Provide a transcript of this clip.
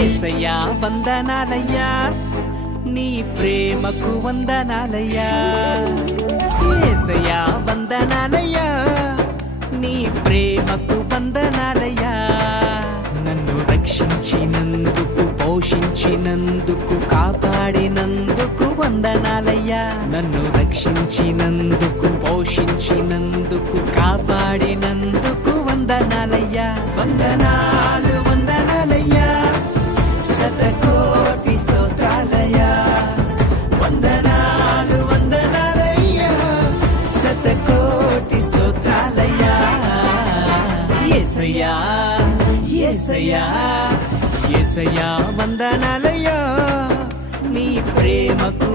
యేసయ్యా వందనాలయ్యా నీ ప్రేమకు వందనాలయ్యా యేసయ్యా వందనాలయ్యా నీ ప్రేమకు వందనాలయ్యా నన్ను రక్షించినందుకు పోషించినందుకు కాపాడినందుకు వందనాలయ్యా నన్ను రక్షించినందుకు పోషించినందుకు కాపాడినందుకు వందనాలయ్యా వందనాలు వందనాలయ్యా శతకోటి స్తోత్రాలయ్యా వందనాలు వందనాలయ్యా శతకోటి స్తోత్రాలయ్యా యేసయ్యా యేసయ్యా యేసయ్యా వందనాలయ్యా నీ ప్రేమకు